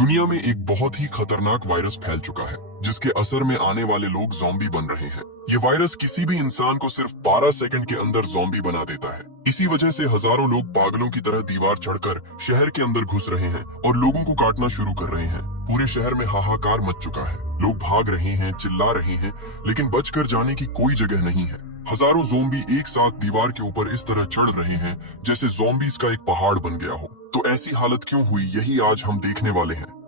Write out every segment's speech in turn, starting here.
दुनिया में एक बहुत ही खतरनाक वायरस फैल चुका है जिसके असर में आने वाले लोग ज़ॉम्बी बन रहे हैं। ये वायरस किसी भी इंसान को सिर्फ 12 सेकंड के अंदर ज़ॉम्बी बना देता है। इसी वजह से हजारों लोग पागलों की तरह दीवार चढ़कर शहर के अंदर घुस रहे हैं और लोगों को काटना शुरू कर रहे हैं। पूरे शहर में हाहाकार मच चुका है। लोग भाग रहे हैं, चिल्ला रहे हैं, लेकिन बचकर जाने की कोई जगह नहीं है। हजारों ज़ॉम्बी एक साथ दीवार के ऊपर इस तरह चढ़ रहे हैं जैसे ज़ॉम्बीज का एक पहाड़ बन गया हो। तो ऐसी हालत क्यों हुई, यही आज हम देखने वाले हैं।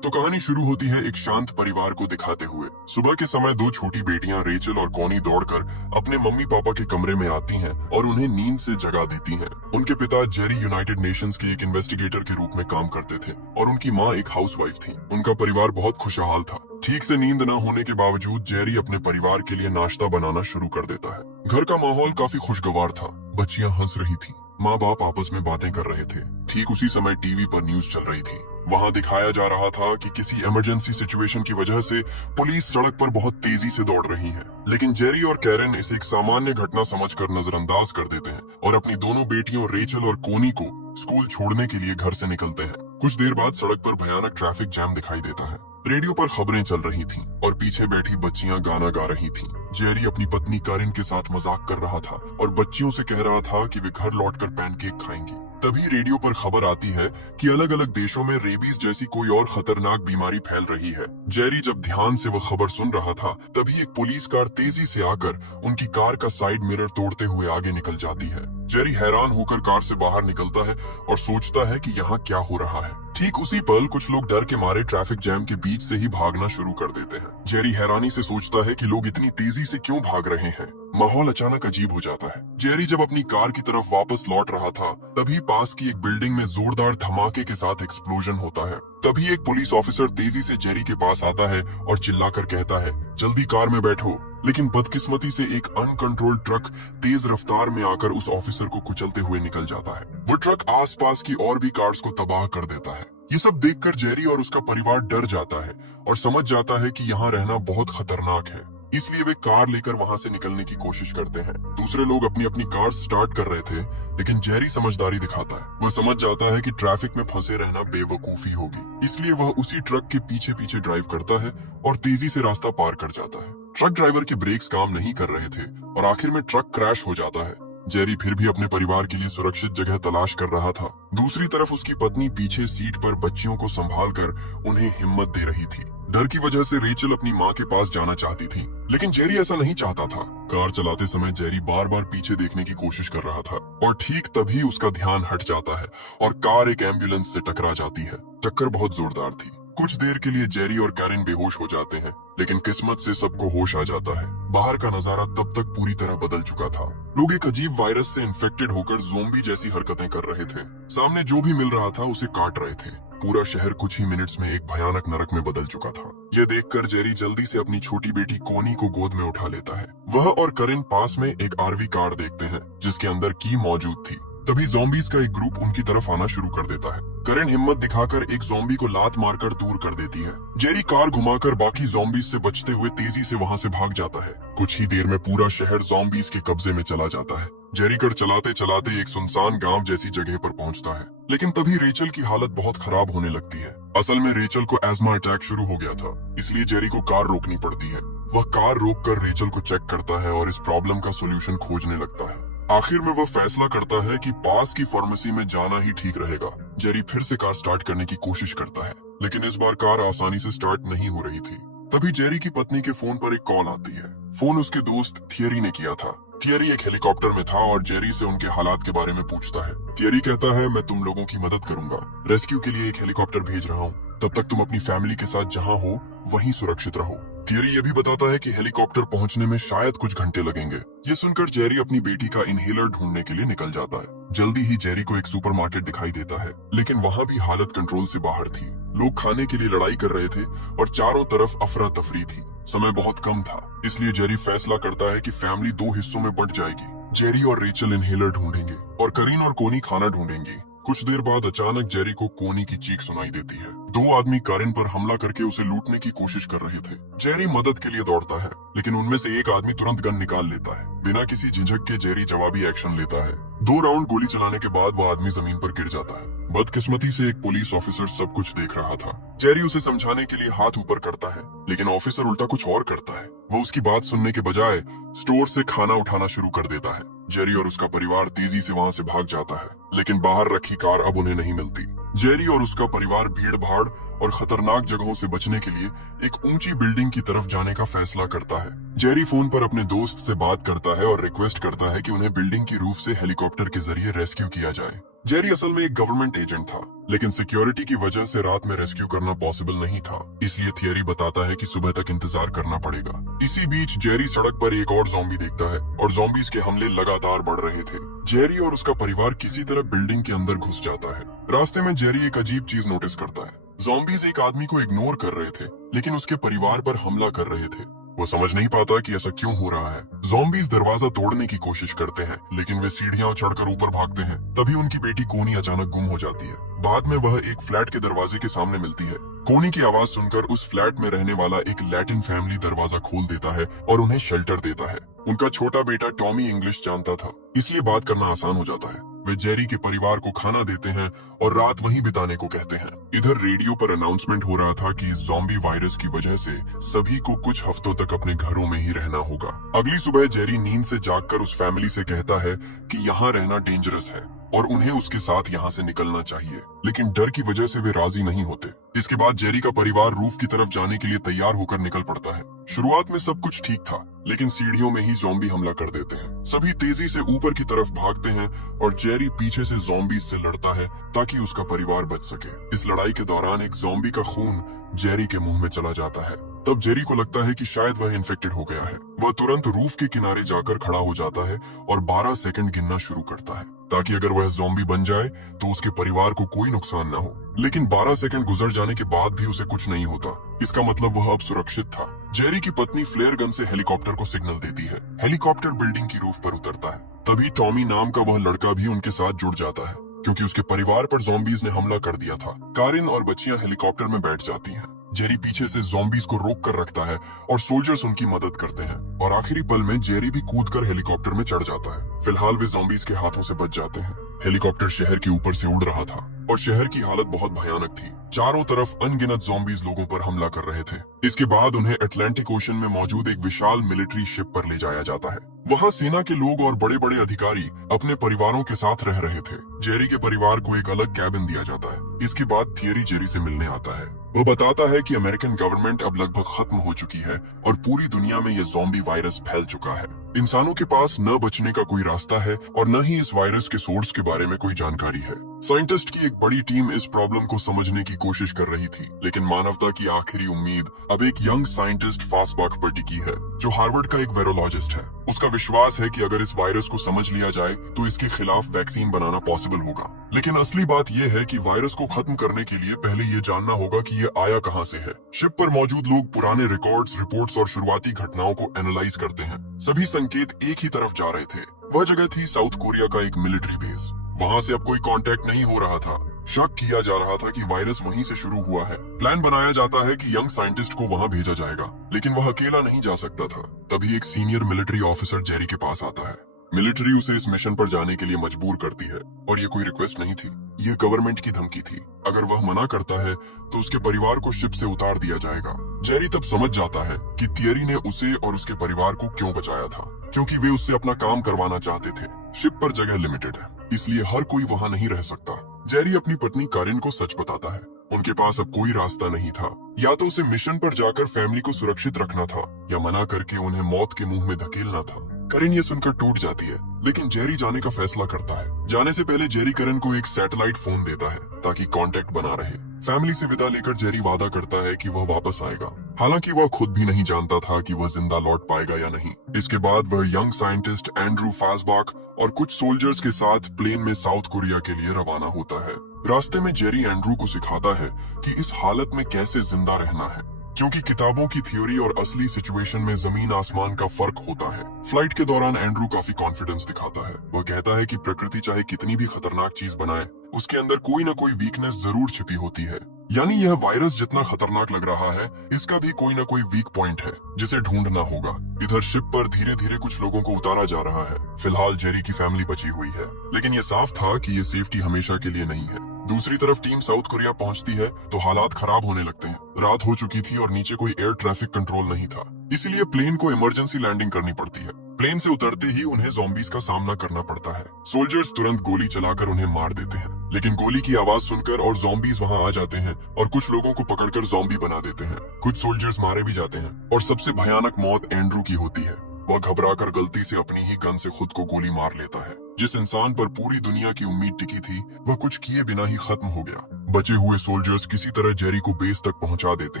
तो कहानी शुरू होती है एक शांत परिवार को दिखाते हुए। सुबह के समय दो छोटी बेटियां रेचल और कॉनी दौड़कर अपने मम्मी पापा के कमरे में आती हैं और उन्हें नींद से जगा देती हैं। उनके पिता जेरी यूनाइटेड नेशंस के एक इन्वेस्टिगेटर के रूप में काम करते थे और उनकी माँ एक हाउसवाइफ थी। उनका परिवार बहुत खुशहाल था। ठीक से नींद न होने के बावजूद जेरी अपने परिवार के लिए नाश्ता बनाना शुरू कर देता है। घर का माहौल काफी खुशगवार था। बच्चियां हंस रही थी, माँ बाप आपस में बातें कर रहे थे। ठीक उसी समय टीवी पर न्यूज चल रही थी। वहाँ दिखाया जा रहा था कि किसी इमरजेंसी सिचुएशन की वजह से पुलिस सड़क पर बहुत तेजी से दौड़ रही है, लेकिन जेरी और कैरन इसे एक सामान्य घटना समझकर नजरअंदाज कर देते हैं और अपनी दोनों बेटियों रेचल और कोनी को स्कूल छोड़ने के लिए घर से निकलते हैं। कुछ देर बाद सड़क पर भयानक ट्रैफिक जैम दिखाई देता है। रेडियो पर खबरें चल रही थीं और पीछे बैठी बच्चियां गाना गा रही थीं। जेरी अपनी पत्नी कैरन के साथ मजाक कर रहा था और बच्चियों से कह रहा था कि वे घर लौटकर पैनकेक खाएंगी। तभी रेडियो पर खबर आती है कि अलग अलग देशों में रेबीज जैसी कोई और खतरनाक बीमारी फैल रही है। जेरी जब ध्यान से वह खबर सुन रहा था तभी एक पुलिस कार तेजी से आकर उनकी कार का साइड मिरर तोड़ते हुए आगे निकल जाती है। जेरी हैरान होकर कार से बाहर निकलता है और सोचता है कि यहाँ क्या हो रहा है। ठीक उसी पल कुछ लोग डर के मारे ट्रैफिक जैम के बीच से ही भागना शुरू कर देते हैं। जेरी हैरानी से सोचता है कि लोग इतनी तेजी से क्यों भाग रहे हैं। माहौल अचानक अजीब हो जाता है। जेरी जब अपनी कार की तरफ वापस लौट रहा था तभी पास की एक बिल्डिंग में जोरदार धमाके के साथ एक्सप्लोजन होता है। तभी एक पुलिस ऑफिसर तेजी से जेरी के पास आता है और चिल्लाकर कहता है, जल्दी कार में बैठो। लेकिन बदकिस्मती से एक अनकंट्रोल्ड ट्रक तेज रफ्तार में आकर उस ऑफिसर को कुचलते हुए निकल जाता है। वो ट्रक आसपास की और भी कार्स को तबाह कर देता है। ये सब देखकर जेरी और उसका परिवार डर जाता है और समझ जाता है कि यहाँ रहना बहुत खतरनाक है। इसलिए वे कार लेकर वहां से निकलने की कोशिश करते हैं। दूसरे लोग अपनी अपनी कार स्टार्ट कर रहे थे, लेकिन जेरी समझदारी दिखाता है। वह समझ जाता है कि ट्रैफिक में फंसे रहना बेवकूफी होगी, इसलिए वह उसी ट्रक के पीछे पीछे ड्राइव करता है और तेजी से रास्ता पार कर जाता है। ट्रक ड्राइवर के ब्रेक्स काम नहीं कर रहे थे और आखिर में ट्रक क्रैश हो जाता है। जेरी फिर भी अपने परिवार के लिए सुरक्षित जगह तलाश कर रहा था। दूसरी तरफ उसकी पत्नी पीछे सीट पर बच्चियों को संभालकर उन्हें हिम्मत दे रही थी। डर की वजह से रेचल अपनी माँ के पास जाना चाहती थी, लेकिन जेरी ऐसा नहीं चाहता था। कार चलाते समय जेरी बार बार पीछे देखने की कोशिश कर रहा था और ठीक तभी उसका ध्यान हट जाता है और कार एक एम्बुलेंस से टकरा जाती है। टक्कर बहुत जोरदार थी। कुछ देर के लिए जेरी और कैरन बेहोश हो जाते हैं, लेकिन किस्मत से सबको होश आ जाता है। बाहर का नजारा तब तक पूरी तरह बदल चुका था। लोग एक अजीब वायरस से इन्फेक्टेड होकर ज़ॉम्बी जैसी हरकतें कर रहे थे। सामने जो भी मिल रहा था उसे काट रहे थे। पूरा शहर कुछ ही मिनट्स में एक भयानक नरक में बदल चुका था। यह देखकर जेरी जल्दी से अपनी छोटी बेटी कोनी को गोद में उठा लेता है। वह और कैरन पास में एक आरवी कार देखते हैं जिसके अंदर की मौजूद थी। तभी ज़ॉम्बीज का एक ग्रुप उनकी तरफ आना शुरू कर देता है। कैरन हिम्मत दिखाकर एक ज़ॉम्बी को लात मारकर दूर कर देती है। जेरी कार घुमाकर बाकी ज़ॉम्बीज से बचते हुए तेजी से वहां से भाग जाता है। कुछ ही देर में पूरा शहर ज़ॉम्बीज के कब्जे में चला जाता है। जेरी कार चलाते चलाते एक सुनसान गांव जैसी जगह पर पहुंचता है, लेकिन तभी रेचल की हालत बहुत खराब होने लगती है। असल में रेचल को एस्मा अटैक शुरू हो गया था, इसलिए जेरी को कार रोकनी पड़ती है। वह कार रोककर रेचल को चेक करता है और इस प्रॉब्लम का सोल्यूशन खोजने लगता है। आखिर में वह फैसला करता है कि पास की फार्मेसी में जाना ही ठीक रहेगा। जेरी फिर से कार स्टार्ट करने की कोशिश करता है, लेकिन इस बार कार आसानी से स्टार्ट नहीं हो रही थी। तभी जेरी की पत्नी के फोन पर एक कॉल आती है। फोन उसके दोस्त थियरी ने किया था। थियरी एक हेलीकॉप्टर में था और जेरी से उनके हालात के बारे में पूछता है। थियरी कहता है, मैं तुम लोगों की मदद करूंगा। रेस्क्यू के लिए एक हेलीकॉप्टर भेज रहा हूँ। तब तक तुम अपनी फैमिली के साथ जहाँ हो वहीं सुरक्षित रहो। थियरी ये भी बताता है कि हेलीकॉप्टर पहुंचने में शायद कुछ घंटे लगेंगे। ये सुनकर जेरी अपनी बेटी का इनहेलर ढूंढने के लिए निकल जाता है। जल्दी ही जेरी को एक सुपरमार्केट दिखाई देता है, लेकिन वहाँ भी हालत कंट्रोल से बाहर थी। लोग खाने के लिए लड़ाई कर रहे थे और चारों तरफ अफरा तफरी थी। समय बहुत कम था, इसलिए जेरी फैसला करता है कि फैमिली दो हिस्सों में बंट जाएगी। जेरी और रेचल इनहेलर ढूंढेंगे और करीन और कोनी खाना ढूंढेंगी। कुछ देर बाद अचानक जेरी को कोनी की चीख सुनाई देती है। दो आदमी कारिन पर हमला करके उसे लूटने की कोशिश कर रहे थे। जेरी मदद के लिए दौड़ता है, लेकिन उनमें से एक आदमी तुरंत गन निकाल लेता है। बिना किसी झिझक के जेरी जवाबी एक्शन लेता है। 2 राउंड गोली चलाने के बाद वह आदमी जमीन पर गिर जाता है। बदकिस्मती से एक पुलिस ऑफिसर सब कुछ देख रहा था। जेरी उसे समझाने के लिए हाथ ऊपर करता है, लेकिन ऑफिसर उल्टा कुछ और करता है। वो उसकी बात सुनने के बजाय स्टोर से खाना उठाना शुरू कर देता है। जेरी और उसका परिवार तेजी से वहाँ से भाग जाता है, लेकिन बाहर रखी कार अब उन्हें नहीं मिलती। जेरी और उसका परिवार भीड़ भाड़ और खतरनाक जगहों से बचने के लिए एक ऊंची बिल्डिंग की तरफ जाने का फैसला करता है। जेरी फोन पर अपने दोस्त से बात करता है और रिक्वेस्ट करता है कि उन्हें बिल्डिंग की रूफ से हेलीकॉप्टर के जरिए रेस्क्यू किया जाए। जेरी असल में एक गवर्नमेंट एजेंट था, लेकिन सिक्योरिटी की वजह से रात में रेस्क्यू करना पॉसिबल नहीं था, इसलिए थियरी बताता है कि सुबह तक इंतजार करना पड़ेगा। इसी बीच जेरी सड़क पर एक और ज़ॉम्बी देखता है और ज़ॉम्बीज के हमले लगातार बढ़ रहे थे। जेरी और उसका परिवार किसी तरह बिल्डिंग के अंदर घुस जाता है। रास्ते में जेरी एक अजीब चीज नोटिस करता है। ज़ॉम्बीज एक आदमी को इग्नोर कर रहे थे, लेकिन उसके परिवार पर हमला कर रहे थे। वो समझ नहीं पाता कि ऐसा क्यों हो रहा है। ज़ॉम्बीज दरवाजा तोड़ने की कोशिश करते हैं, लेकिन वे सीढ़ियां चढ़कर ऊपर भागते हैं। तभी उनकी बेटी कोनी अचानक गुम हो जाती है। बाद में वह एक फ्लैट के दरवाजे के सामने मिलती है। कोनी की आवाज सुनकर उस फ्लैट में रहने वाला एक लैटिन फैमिली दरवाजा खोल देता है और उन्हें शेल्टर देता है। उनका छोटा बेटा टॉमी इंग्लिश जानता था, इसलिए बात करना आसान हो जाता है। वे जेरी के परिवार को खाना देते हैं और रात वहीं बिताने को कहते हैं। इधर रेडियो पर अनाउंसमेंट हो रहा था कि इस ज़ॉम्बी वायरस की वजह से सभी को कुछ हफ्तों तक अपने घरों में ही रहना होगा। अगली सुबह जेरी नींद से जागकर उस फैमिली से कहता है कि यहाँ रहना डेंजरस है और उन्हें उसके साथ यहाँ से निकलना चाहिए, लेकिन डर की वजह से वे राजी नहीं होते। इसके बाद जेरी का परिवार रूफ की तरफ जाने के लिए तैयार होकर निकल पड़ता है। शुरुआत में सब कुछ ठीक था, लेकिन सीढ़ियों में ही ज़ॉम्बी हमला कर देते हैं। सभी तेजी से ऊपर की तरफ भागते हैं और जेरी पीछे से ज़ॉम्बीज से लड़ता है ताकि उसका परिवार बच सके। इस लड़ाई के दौरान एक ज़ॉम्बी का खून जेरी के मुंह में चला जाता है। तब जेरी को लगता है कि शायद वह इन्फेक्टेड हो गया है। वह तुरंत रूफ के किनारे जाकर खड़ा हो जाता है और 12 सेकंड गिनना शुरू करता है, ताकि अगर वह ज़ॉम्बी बन जाए तो उसके परिवार को कोई नुकसान न हो। लेकिन 12 सेकंड गुजर जाने के बाद भी उसे कुछ नहीं होता। इसका मतलब वह अब सुरक्षित था। जेरी की पत्नी फ्लेयर गन से हेलीकॉप्टर को सिग्नल देती है। हेलीकॉप्टर बिल्डिंग की रूफ पर उतरता है। तभी टॉमी नाम का वह लड़का भी उनके साथ जुड़ जाता है, क्योंकि उसके परिवार पर ज़ॉम्बीज ने हमला कर दिया था। कारिन और बच्चियां हेलीकॉप्टर में बैठ जाती हैं। जेरी पीछे से ज़ॉम्बीज को रोक कर रखता है और सोल्जर्स उनकी मदद करते हैं, और आखिरी पल में जेरी भी कूदकर हेलीकॉप्टर में चढ़ जाता है। फिलहाल वे ज़ॉम्बीज के हाथों से बच जाते हैं। हेलीकॉप्टर शहर के ऊपर से उड़ रहा था और शहर की हालत बहुत भयानक थी। चारों तरफ अनगिनत ज़ॉम्बीज लोगों पर हमला कर रहे थे। इसके बाद उन्हें अटलांटिक ओशन में मौजूद एक विशाल मिलिट्री शिप पर ले जाया जाता है। वहाँ सेना के लोग और बड़े बड़े अधिकारी अपने परिवारों के साथ रह रहे थे। जेरी के परिवार को एक अलग कैबिन दिया जाता है। इसके बाद थियरी जेरी से मिलने आता है। वो बताता है कि अमेरिकन गवर्नमेंट अब लगभग खत्म हो चुकी है और पूरी दुनिया में ये ज़ॉम्बी वायरस फैल चुका है। इंसानों के पास न बचने का कोई रास्ता है और न ही इस वायरस के सोर्स के बारे में कोई जानकारी है। साइंटिस्ट की एक बड़ी टीम इस प्रॉब्लम को समझने की कोशिश कर रही थी, लेकिन मानवता की आखिरी उम्मीद अब एक यंग साइंटिस्ट फास्बाख पर टिकी है, जो हार्वर्ड का एक वायरोलॉजिस्ट है। उसका विश्वास है कि अगर इस वायरस को समझ लिया जाए तो इसके खिलाफ वैक्सीन बनाना पॉसिबल होगा। लेकिन असली बात यह है कि वायरस को खत्म करने के लिए पहले ये जानना होगा कि ये आया कहां से है। शिप पर मौजूद लोग पुराने रिकॉर्ड्स, रिपोर्ट्स और शुरुआती घटनाओं को एनालाइज करते हैं। सभी संकेत एक ही तरफ जा रहे थे। वह जगह थी साउथ कोरिया का एक मिलिट्री बेस। वहां से अब कोई कांटेक्ट नहीं हो रहा था। शक किया जा रहा था कि वायरस वहीं से शुरू हुआ है। प्लान बनाया जाता है कि यंग साइंटिस्ट को वहां भेजा जाएगा, लेकिन वह अकेला नहीं जा सकता था। तभी एक सीनियर मिलिट्री ऑफिसर जेरी के पास आता है। मिलिट्री उसे इस मिशन पर जाने के लिए मजबूर करती है, और ये कोई रिक्वेस्ट नहीं थी, ये गवर्नमेंट की धमकी थी। अगर वह मना करता है तो उसके परिवार को शिप से उतार दिया जाएगा। जेरी तब समझ जाता है कि थियरी ने उसे और उसके परिवार को क्यों बचाया था, क्योंकि वे उससे अपना काम करवाना चाहते थे। शिप पर जगह लिमिटेड है, इसलिए हर कोई वहां नहीं रह सकता। जेरी अपनी पत्नी कारिन को सच बताता है। उनके पास अब कोई रास्ता नहीं था, या तो उसे मिशन पर जाकर फैमिली को सुरक्षित रखना था, या मना करके उन्हें मौत के मुंह में धकेलना था। करिन ये सुनकर टूट जाती है, लेकिन जेरी जाने का फैसला करता है। जाने से पहले जेरी करिन को एक सैटेलाइट फोन देता है ताकि कांटेक्ट बना रहे। फैमिली से विदा लेकर जेरी वादा करता है कि वह वापस आएगा, हालांकि वह खुद भी नहीं जानता था कि वह जिंदा लौट पाएगा या नहीं। इसके बाद वह यंग साइंटिस्ट एंड्रू फास्बाख और कुछ सोल्जर्स के साथ प्लेन में साउथ कोरिया के लिए रवाना होता है। रास्ते में जेरी एंड्रू को सिखाता है कि इस हालत में कैसे जिंदा रहना है। क्योंकि किताबों की थ्योरी और असली सिचुएशन में जमीन आसमान का फर्क होता है। फ्लाइट के दौरान एंड्रू काफी कॉन्फिडेंस दिखाता है। वह कहता है कि प्रकृति चाहे कितनी भी खतरनाक चीज बनाए, उसके अंदर कोई ना कोई वीकनेस जरूर छिपी होती है। यानी यह वायरस जितना खतरनाक लग रहा है, इसका भी कोई ना कोई वीक पॉइंट है जिसे ढूंढना होगा। इधर शिप पर धीरे धीरे कुछ लोगों को उतारा जा रहा है। फिलहाल जेरी की फैमिली बची हुई है, लेकिन ये साफ था कि ये सेफ्टी हमेशा के लिए नहीं है। दूसरी तरफ टीम साउथ कोरिया पहुंचती है तो हालात खराब होने लगते हैं। रात हो चुकी थी और नीचे कोई एयर ट्रैफिक कंट्रोल नहीं था, इसीलिए प्लेन को इमरजेंसी लैंडिंग करनी पड़ती है। प्लेन से उतरते ही उन्हें ज़ॉम्बीज का सामना करना पड़ता है। सोल्जर्स तुरंत गोली चलाकर उन्हें मार देते हैं, लेकिन गोली की आवाज सुनकर और ज़ॉम्बीज वहां आ जाते हैं और कुछ लोगों को पकड़कर ज़ॉम्बी बना देते हैं। कुछ सोल्जर्स मारे भी जाते हैं और सबसे भयानक मौत एंड्रू की होती है। वह घबराकर गलती से अपनी ही गन से खुद को गोली मार लेता है। जिस इंसान पर पूरी दुनिया की उम्मीद टिकी थी, वह कुछ किए बिना ही खत्म हो गया। बचे हुए सोल्जर्स किसी तरह जेरी को बेस तक पहुंचा देते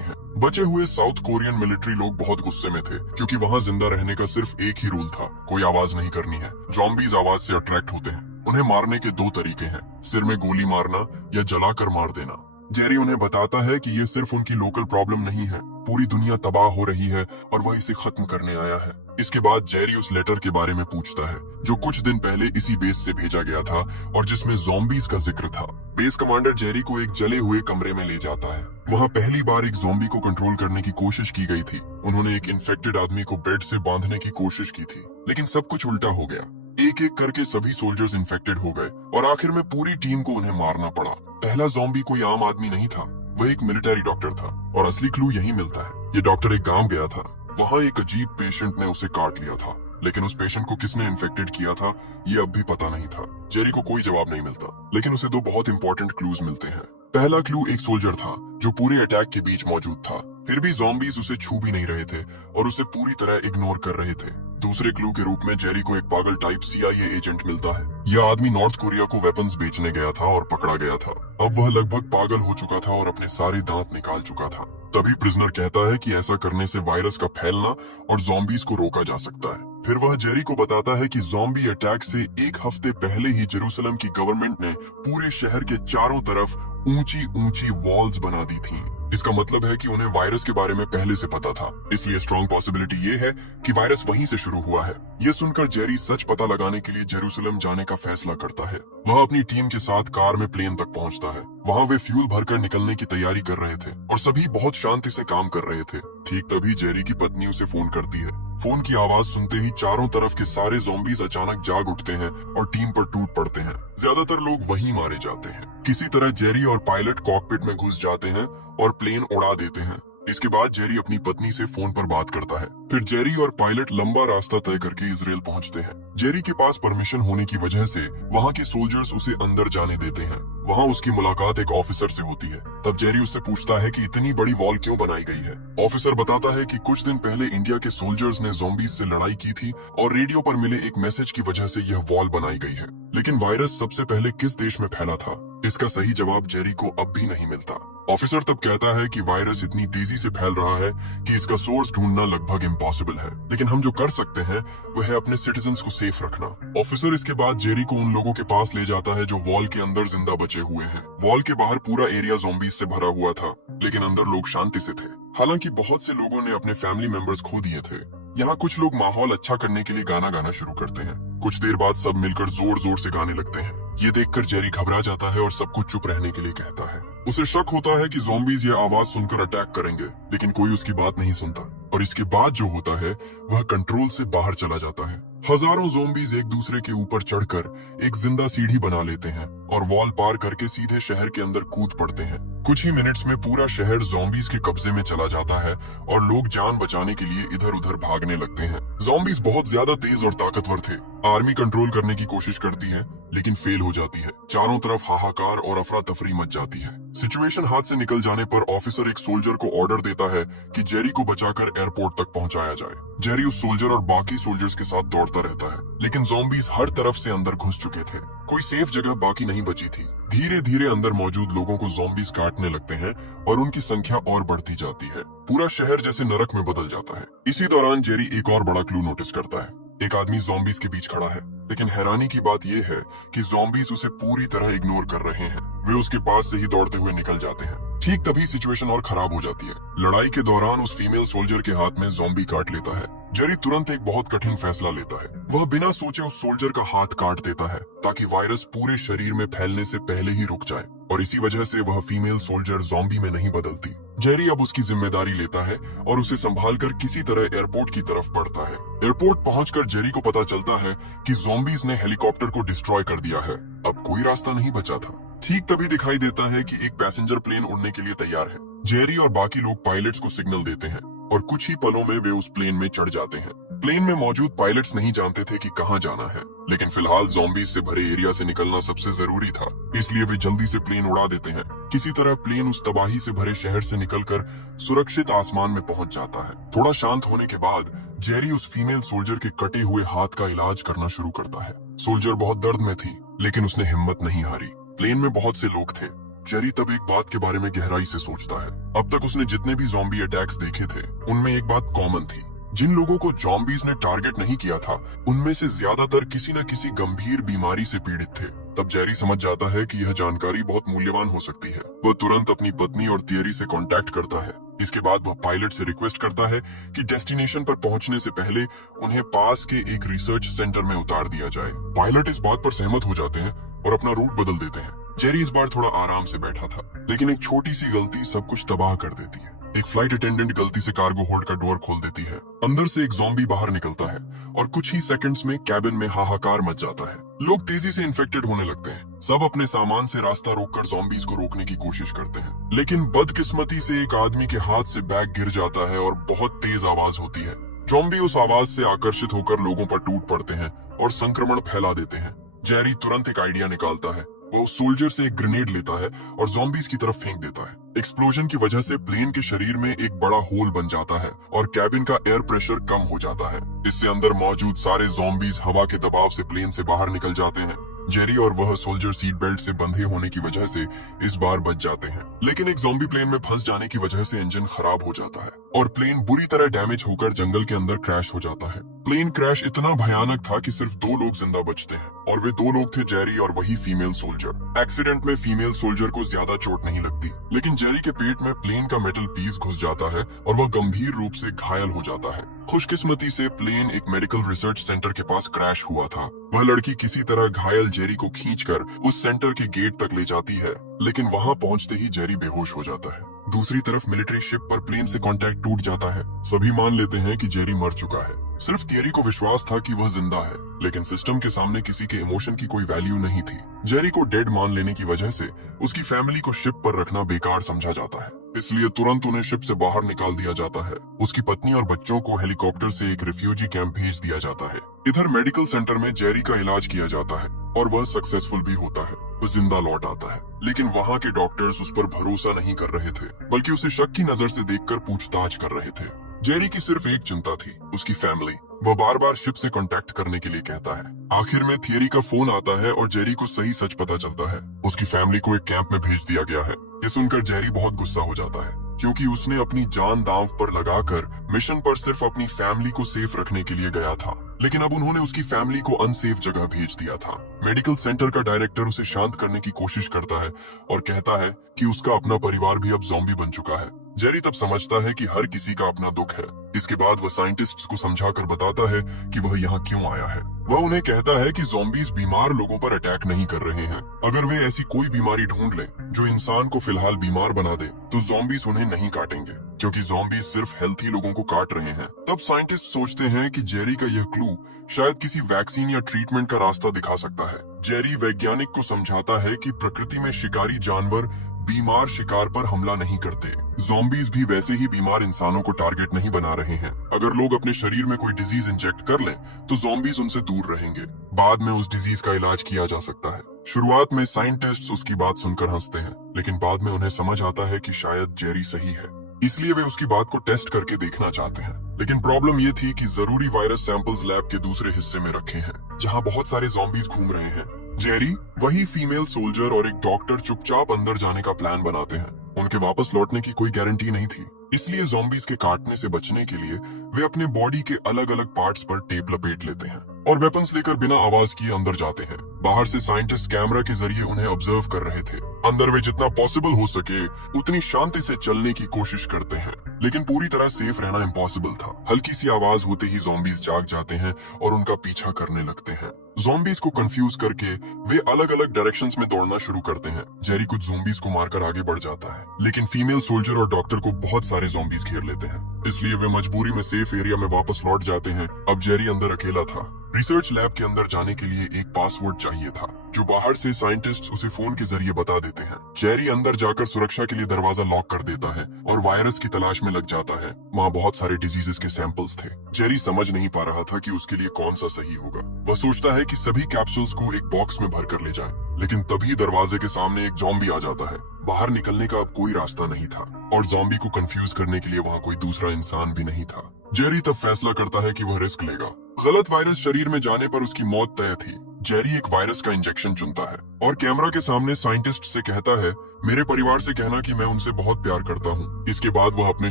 हैं। बचे हुए साउथ कोरियन मिलिट्री लोग बहुत गुस्से में थे, क्योंकि वहां जिंदा रहने का सिर्फ एक ही रूल था, कोई आवाज नहीं करनी है। ज़ॉम्बीज आवाज से अट्रैक्ट होते हैं। उन्हें मारने के दो तरीके हैं, सिर में गोली मारना या जलाकर मार देना। जेरी उन्हें बताता है कि ये सिर्फ उनकी लोकल प्रॉब्लम नहीं है, पूरी दुनिया तबाह हो रही है और वह इसे खत्म करने आया है। इसके बाद जेरी उस लेटर के बारे में पूछता है जो कुछ दिन पहले इसी बेस से भेजा गया था और जिसमें ज़ॉम्बीज का जिक्र था। बेस कमांडर जेरी को एक जले हुए कमरे में ले जाता है। वहां पहली बार एक ज़ॉम्बी को कंट्रोल करने की कोशिश की गई थी। उन्होंने एक इन्फेक्टेड आदमी को बेड से बांधने की कोशिश की थी, लेकिन सब कुछ उल्टा हो गया। एक एक करके सभी सोल्जर्स इन्फेक्टेड हो गए और आखिर में पूरी टीम को उन्हें मारना पड़ा। पहला ज़ॉम्बी कोई आम आदमी नहीं था, वह एक मिलिट्री डॉक्टर था और असली क्लू यही मिलता है। ये डॉक्टर एक गांव गया था, वहां एक अजीब पेशेंट ने उसे काट लिया था, लेकिन उस पेशेंट को किसने इन्फेक्टेड किया था ये अब भी पता नहीं था। जेरी को कोई जवाब नहीं मिलता, लेकिन उसे दो बहुत इंपॉर्टेंट क्लूज मिलते हैं। पहला क्लू एक सोल्जर था जो पूरे अटैक के बीच मौजूद था, फिर भी ज़ॉम्बीज उसे छू भी नहीं रहे थे और उसे पूरी तरह इग्नोर कर रहे थे। दूसरे क्लू के रूप में जेरी को एक पागल टाइप CIA एजेंट मिलता है। यह आदमी नॉर्थ कोरिया को वेपन्स बेचने गया था और पकड़ा गया था। अब वह लगभग पागल हो चुका था और अपने सारे दांत निकाल चुका था। तभी प्रिजनर कहता है कि ऐसा करने से वायरस का फैलना और ज़ॉम्बीज को रोका जा सकता है। फिर वह जेरी को बताता है कि ज़ॉम्बी अटैक से एक हफ्ते पहले ही जेरूसलम की गवर्नमेंट ने पूरे शहर के चारों तरफ ऊंची ऊंची वॉल्स बना दी थी। इसका मतलब है कि उन्हें वायरस के बारे में पहले से पता था, इसलिए स्ट्रॉन्ग पॉसिबिलिटी ये है कि वायरस वहीं से शुरू हुआ है। ये सुनकर जेरी सच पता लगाने के लिए जेरूसलम जाने का फैसला करता है। वह अपनी टीम के साथ कार में प्लेन तक पहुंचता है। वहां वे फ्यूल भरकर निकलने की तैयारी कर रहे थे और सभी बहुत शांति से काम कर रहे थे। ठीक तभी जेरी की पत्नी उसे फोन करती है। फोन की आवाज सुनते ही चारों तरफ के सारे ज़ॉम्बीज अचानक जाग उठते हैं और टीम पर टूट पड़ते हैं। ज्यादातर लोग वहीं मारे जाते हैं। किसी तरह जेरी और पायलट कॉकपिट में घुस जाते हैं और प्लेन उड़ा देते हैं। इसके बाद जेरी अपनी पत्नी से फोन पर बात करता है। फिर जेरी और पायलट लंबा रास्ता तय करके इजराइल पहुंचते हैं। जेरी के पास परमिशन होने की वजह से वहां के सोल्जर्स उसे अंदर जाने देते हैं। वहां उसकी मुलाकात एक ऑफिसर से होती है। तब जेरी उससे पूछता है कि इतनी बड़ी वॉल क्यों बनाई गई है। ऑफिसर बताता है कि कुछ दिन पहले इंडिया के सोल्जर्स ने ज़ॉम्बीज से लड़ाई की थी और रेडियो पर मिले एक मैसेज की वजह से यह वॉल बनाई गई है। लेकिन वायरस सबसे पहले किस देश में फैला था, इसका सही जवाब जेरी को अब भी नहीं मिलता। ऑफिसर तब कहता है कि वायरस इतनी तेजी से फैल रहा है कि इसका सोर्स ढूंढना लगभग इम्पॉसिबल है, लेकिन हम जो कर सकते हैं वह है अपने सिटीजन्स को सेफ रखना। ऑफिसर इसके बाद जेरी को उन लोगों के पास ले जाता है जो वॉल के अंदर जिंदा बचे हुए हैं। वॉल के बाहर पूरा एरिया ज़ॉम्बीज से भरा हुआ था, लेकिन अंदर लोग शांति से थे। हालांकि बहुत से लोगों ने अपने फैमिली मेंबर्स खो दिए थे। यहाँ कुछ लोग माहौल अच्छा करने के लिए गाना गाना शुरू करते हैं। कुछ देर बाद सब मिलकर जोर जोर से गाने लगते हैं। ये देखकर जेरी घबरा जाता है और सबको चुप रहने के लिए कहता है। उसे शक होता है कि ज़ॉम्बीज ये आवाज सुनकर अटैक करेंगे, लेकिन कोई उसकी बात नहीं सुनता और इसके बाद जो होता है वह कंट्रोल से बाहर चला जाता है। हजारों ज़ॉम्बीज एक दूसरे के ऊपर चढ़कर एक जिंदा सीढ़ी बना लेते हैं और वॉल पार करके सीधे शहर के अंदर कूद पड़ते हैं। कुछ ही मिनट्स में पूरा शहर ज़ॉम्बीज के कब्जे में चला जाता है और लोग जान बचाने के लिए इधर उधर भागने लगते हैं। ज़ॉम्बीज बहुत ज्यादा तेज और ताकतवर थे। आर्मी कंट्रोल करने की कोशिश करती है, लेकिन फेल हो जाती है। चारों तरफ हाहाकार और अफरा तफरी मच जाती है। सिचुएशन हाथ से निकल जाने पर ऑफिसर एक सोल्जर को ऑर्डर देता है कि जेरी को बचाकर एयरपोर्ट तक पहुंचाया जाए। जेरी उस सोल्जर और बाकी सोल्जर्स के साथ दौड़ता रहता है, लेकिन ज़ॉम्बीज हर तरफ से अंदर घुस चुके थे। कोई सेफ जगह बाकी नहीं बची थी। धीरे धीरे अंदर मौजूद लोगों को ज़ॉम्बीज काटने लगते हैं और उनकी संख्या और बढ़ती जाती है। पूरा शहर जैसे नरक में बदल जाता है। इसी दौरान जेरी एक और बड़ा क्लू नोटिस करता है। एक आदमी ज़ॉम्बीज के बीच खड़ा है, लेकिन हैरानी की बात यह है कि ज़ॉम्बीज उसे पूरी तरह इग्नोर कर रहे हैं। वे उसके पास से ही दौड़ते हुए निकल जाते हैं। ठीक तभी सिचुएशन और खराब हो जाती है। लड़ाई के दौरान उस फीमेल सोल्जर के हाथ में ज़ॉम्बी काट लेता है। जेरी तुरंत एक बहुत कठिन फैसला लेता है। वह बिना सोचे उस सोल्जर का हाथ काट देता है ताकि वायरस पूरे शरीर में फैलने से पहले ही रुक जाए, और इसी वजह से वह फीमेल सोल्जर ज़ॉम्बी में नहीं बदलती। जेरी अब उसकी जिम्मेदारी लेता है और उसे संभालकर किसी तरह एयरपोर्ट की तरफ बढ़ता है। एयरपोर्ट पहुंचकर जेरी को पता चलता है कि ज़ॉम्बीज ने हेलीकॉप्टर को डिस्ट्रॉय कर दिया है। अब कोई रास्ता नहीं बचा था। ठीक तभी दिखाई देता है कि एक पैसेंजर प्लेन उड़ने के लिए तैयार है। जेरी और बाकी लोग पायलट्स को सिग्नल देते हैं और कुछ ही पलों में वे उस प्लेन में चढ़ जाते हैं। प्लेन में मौजूद पायलट्स नहीं जानते थे कि कहां जाना है, लेकिन फिलहाल ज़ॉम्बीज से भरे एरिया से निकलना सबसे जरूरी था, इसलिए वे जल्दी से प्लेन उड़ा देते हैं। किसी तरह प्लेन उस तबाही से भरे शहर से निकलकर सुरक्षित आसमान में पहुंच जाता है। थोड़ा शांत होने के बाद जेरी उस फीमेल सोल्जर के कटे हुए हाथ का इलाज करना शुरू करता है। सोल्जर बहुत दर्द में थी, लेकिन उसने हिम्मत नहीं हारी। प्लेन में बहुत से लोग थे। जेरी तब एक बात के बारे में गहराई से सोचता है। अब तक उसने जितने भी ज़ॉम्बी अटैक्स देखे थे, उनमें एक बात कॉमन थी। जिन लोगों को ज़ॉम्बीज ने टारगेट नहीं किया था, उनमें से ज्यादातर किसी न किसी गंभीर बीमारी से पीड़ित थे। तब जेरी समझ जाता है कि यह जानकारी बहुत मूल्यवान हो सकती है। वह तुरंत अपनी पत्नी और थियरी से कांटेक्ट करता है। इसके बाद वह पायलट से रिक्वेस्ट करता है कि डेस्टिनेशन पर पहुंचने से पहले उन्हें पास के एक रिसर्च सेंटर में उतार दिया जाए। पायलट इस बात पर सहमत हो जाते हैं और अपना रूट बदल देते हैं। जेरी इस बार थोड़ा आराम से बैठा था, लेकिन एक छोटी सी गलती सब कुछ तबाह कर देती है। एक फ्लाइट अटेंडेंट गलती से कार्गो होल्ड का डोर खोल देती है। अंदर से एक ज़ॉम्बी बाहर निकलता है और कुछ ही सेकंड्स में कैबिन में हाहाकार मच जाता है। लोग तेजी से इन्फेक्टेड होने लगते हैं। सब अपने सामान से रास्ता रोककर ज़ॉम्बीज को रोकने की कोशिश करते हैं, लेकिन बदकिस्मती से एक आदमी के हाथ से बैग गिर जाता है और बहुत तेज आवाज होती है। ज़ॉम्बी उस आवाज से आकर्षित होकर लोगों पर टूट पड़ते हैं और संक्रमण फैला देते हैं। जेरी तुरंत एक आइडिया निकालता है। वो उस सोल्जर से एक ग्रेनेड लेता है और ज़ॉम्बीज की तरफ फेंक देता है। एक्सप्लोजन की वजह से प्लेन के शरीर में एक बड़ा होल बन जाता है और कैबिन का एयर प्रेशर कम हो जाता है। इससे अंदर मौजूद सारे ज़ॉम्बीज हवा के दबाव से प्लेन से बाहर निकल जाते हैं। जेरी और वह सोल्जर सीट बेल्ट से बंधे होने की वजह से इस बार बच जाते हैं, लेकिन एक ज़ॉम्बी प्लेन में फंस जाने की वजह से इंजन खराब हो जाता है और प्लेन बुरी तरह डैमेज होकर जंगल के अंदर क्रैश हो जाता है। प्लेन क्रैश इतना भयानक था कि सिर्फ 2 लोग जिंदा बचते हैं, और वे 2 लोग थे जेरी और वही फीमेल सोल्जर। एक्सीडेंट में फीमेल सोल्जर को ज्यादा चोट नहीं लगती, लेकिन जेरी के पेट में प्लेन का मेटल पीस घुस जाता है और वह गंभीर रूप से घायल हो जाता है। खुशकिस्मती से प्लेन एक मेडिकल रिसर्च सेंटर के पास क्रैश हुआ था। वह लड़की किसी तरह घायल जेरी को खींचकर उस सेंटर के गेट तक ले जाती है, लेकिन वहां पहुंचते ही जेरी बेहोश हो जाता है। दूसरी तरफ मिलिट्री शिप पर प्लेन से कांटेक्ट टूट जाता है। सभी मान लेते हैं कि जेरी मर चुका है। सिर्फ थियरी को विश्वास था कि वह जिंदा है, लेकिन सिस्टम के सामने किसी के इमोशन की कोई वैल्यू नहीं थी। जेरी को डेड मान लेने की वजह से उसकी फैमिली को शिप पर रखना बेकार समझा जाता है, इसलिए तुरंत उन्हें शिप से बाहर निकाल दिया जाता है। उसकी पत्नी और बच्चों को हेलीकॉप्टर से एक रिफ्यूजी कैंप भेज दिया जाता है। इधर मेडिकल सेंटर में जेरी का इलाज किया जाता है और वह सक्सेसफुल भी होता है। वह जिंदा लौट आता है, लेकिन वहाँ के डॉक्टर्स उस पर भरोसा नहीं कर रहे थे, बल्कि उसे शक की नजर से देखकर पूछताछ कर रहे थे। जेरी की सिर्फ एक चिंता थी, उसकी फैमिली। वह बार बार शिप से कांटेक्ट करने के लिए कहता है। आखिर में थियरी का फोन आता है और जेरी को सही सच पता चलता है। उसकी फैमिली को एक कैंप में भेज दिया गया है। ये सुनकर जेरी बहुत गुस्सा हो जाता है, क्योंकि उसने अपनी जान दांव पर लगाकर मिशन पर सिर्फ अपनी फैमिली को सेफ रखने के लिए गया था, लेकिन अब उन्होंने उसकी फैमिली को अनसेफ जगह भेज दिया था। मेडिकल सेंटर का डायरेक्टर उसे शांत करने की कोशिश करता है और कहता है कि उसका अपना परिवार भी अब ज़ॉम्बी बन चुका है। जेरी तब समझता है कि हर किसी का अपना दुख है। इसके बाद वह साइंटिस्ट्स को समझाकर बताता है कि वह यहाँ क्यों आया है। वह उन्हें कहता है कि ज़ॉम्बीज बीमार लोगों पर अटैक नहीं कर रहे हैं। अगर वे ऐसी कोई बीमारी ढूंढ लें जो इंसान को फिलहाल बीमार बना दे, तो ज़ॉम्बीज उन्हें नहीं काटेंगे, क्योंकि ज़ॉम्बीज सिर्फ हेल्थी लोगों को काट रहे हैं। तब साइंटिस्ट सोचते हैं कि जेरी का यह क्लू शायद किसी वैक्सीन या ट्रीटमेंट का रास्ता दिखा सकता है। जेरी वैज्ञानिक को समझाता है कि प्रकृति में शिकारी जानवर बीमार शिकार पर हमला नहीं करते। ज़ॉम्बीज भी वैसे ही बीमार इंसानों को टारगेट नहीं बना रहे हैं। अगर लोग अपने शरीर में कोई डिजीज इंजेक्ट कर लें, तो ज़ॉम्बीज उनसे दूर रहेंगे। बाद में उस डिजीज का इलाज किया जा सकता है। शुरुआत में साइंटिस्ट्स उसकी बात सुनकर हंसते हैं, लेकिन बाद में उन्हें समझ आता है कि शायद जेरी सही है, इसलिए वे उसकी बात को टेस्ट करके देखना चाहते हैं। लेकिन प्रॉब्लम ये थी कि जरूरी वायरस सैंपल्स लैब के दूसरे हिस्से में रखे हैं, जहाँ बहुत सारे ज़ॉम्बीज घूम रहे हैं। जेरी, वही फीमेल सोल्जर और एक डॉक्टर चुपचाप अंदर जाने का प्लान बनाते हैं। उनके वापस लौटने की कोई गारंटी नहीं थी, इसलिए ज़ॉम्बीज के काटने से बचने के लिए वे अपने बॉडी के अलग अलग पार्ट्स पर टेप लपेट लेते हैं। और वेपन्स लेकर बिना आवाज किए अंदर जाते हैं। बाहर से साइंटिस्ट कैमरा के जरिए उन्हें ऑब्जर्व कर रहे थे। अंदर वे जितना पॉसिबल हो सके उतनी शांति से चलने की कोशिश करते हैं, लेकिन पूरी तरह सेफ रहना इम्पॉसिबल था। हल्की सी आवाज होते ही ज़ॉम्बीज जाग जाते हैं और उनका पीछा करने लगते हैं। ज़ॉम्बीज को कंफ्यूज करके वे अलग अलग डायरेक्शंस में दौड़ना शुरू करते हैं। जेरी कुछ ज़ॉम्बीज को मारकर आगे बढ़ जाता है, लेकिन फीमेल सोल्जर और डॉक्टर को बहुत सारे ज़ॉम्बीज घेर लेते हैं, इसलिए वे मजबूरी में सेफ एरिया में वापस लौट जाते हैं। अब जेरी अंदर अकेला था। रिसर्च लैब के अंदर जाने के लिए एक पासवर्ड चाहिए था, जो बाहर से साइंटिस्ट्स उसे फोन के जरिए बता देते हैं। जेरी अंदर जाकर सुरक्षा के लिए दरवाजा लॉक कर देता है और वायरस की तलाश में लग जाता है। वहाँ बहुत सारे डिजीजेस के सैंपल्स थे। जेरी समझ नहीं पा रहा था कि उसके लिए कौन सा सही होगा। वह सोचता है कि सभी कैप्सूल्स को एक बॉक्स में भर कर ले जाए, लेकिन तभी दरवाजे के सामने एक ज़ॉम्बी आ जाता है। बाहर निकलने का अब कोई रास्ता नहीं था और ज़ॉम्बी को कंफ्यूज करने के लिए वहाँ कोई दूसरा इंसान भी नहीं था। जेरी तब फैसला करता है कि वह रिस्क लेगा। गलत वायरस शरीर में जाने पर उसकी मौत तय थी। जेरी एक वायरस का इंजेक्शन चुनता है और कैमरा के सामने साइंटिस्ट से कहता है, मेरे परिवार से कहना कि मैं उनसे बहुत प्यार करता हूँ। इसके बाद वह अपने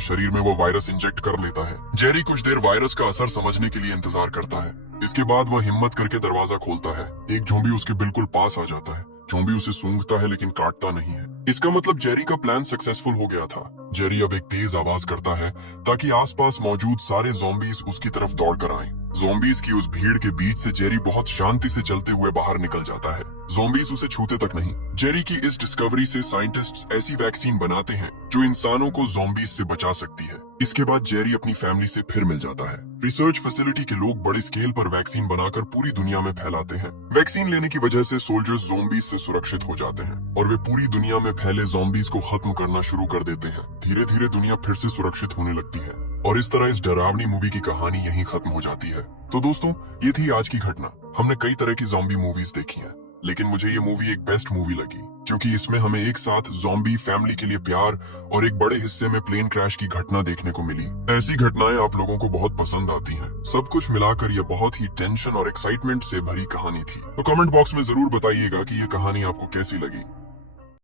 शरीर में वो वायरस इंजेक्ट कर लेता है। जेरी कुछ देर वायरस का असर समझने के लिए इंतजार करता है। इसके बाद वह हिम्मत करके दरवाजा खोलता है। एक ज़ॉम्बी उसके बिल्कुल पास आ जाता है। ज़ॉम्बी उसे सूंघता है लेकिन काटता नहीं है। इसका मतलब जेरी का प्लान सक्सेसफुल हो गया था। जेरी अब एक तेज आवाज करता है ताकि आसपास मौजूद सारे ज़ॉम्बीज उसकी तरफ दौड़ कर आएं। ज़ॉम्बीज की उस भीड़ के बीच से जेरी बहुत शांति से चलते हुए बाहर निकल जाता है। ज़ॉम्बीज उसे छूते तक नहीं। जेरी की इस डिस्कवरी से साइंटिस्ट्स ऐसी वैक्सीन बनाते हैं जो इंसानों को ज़ॉम्बीज से बचा सकती है। इसके बाद जेरी अपनी फैमिली से फिर मिल जाता है। रिसर्च फैसिलिटी के लोग बड़े स्केल पर वैक्सीन बनाकर पूरी दुनिया में फैलाते हैं। वैक्सीन लेने की वजह से सोल्जर्स ज़ॉम्बीज से सुरक्षित हो जाते हैं और वे पूरी दुनिया में फैले ज़ॉम्बीज को खत्म करना शुरू कर देते हैं। धीरे धीरे दुनिया फिर से सुरक्षित होने लगती है और इस तरह इस डरावनी मूवी की कहानी यहीं खत्म हो जाती है। तो दोस्तों, ये थी आज की घटना। हमने कई तरह की ज़ॉम्बी मूवीज देखी हैं, लेकिन मुझे ये मूवी एक बेस्ट मूवी लगी क्योंकि इसमें हमें एक साथ ज़ॉम्बी फैमिली के लिए प्यार और एक बड़े हिस्से में प्लेन क्रैश की घटना देखने को मिली। ऐसी घटनाएं आप लोगों को बहुत पसंद आती हैं। सब कुछ मिलाकर यह बहुत ही टेंशन और एक्साइटमेंट से भरी कहानी थी। तो कमेंट बॉक्स में जरूर बताइएगा कि ये कहानी आपको कैसी लगी।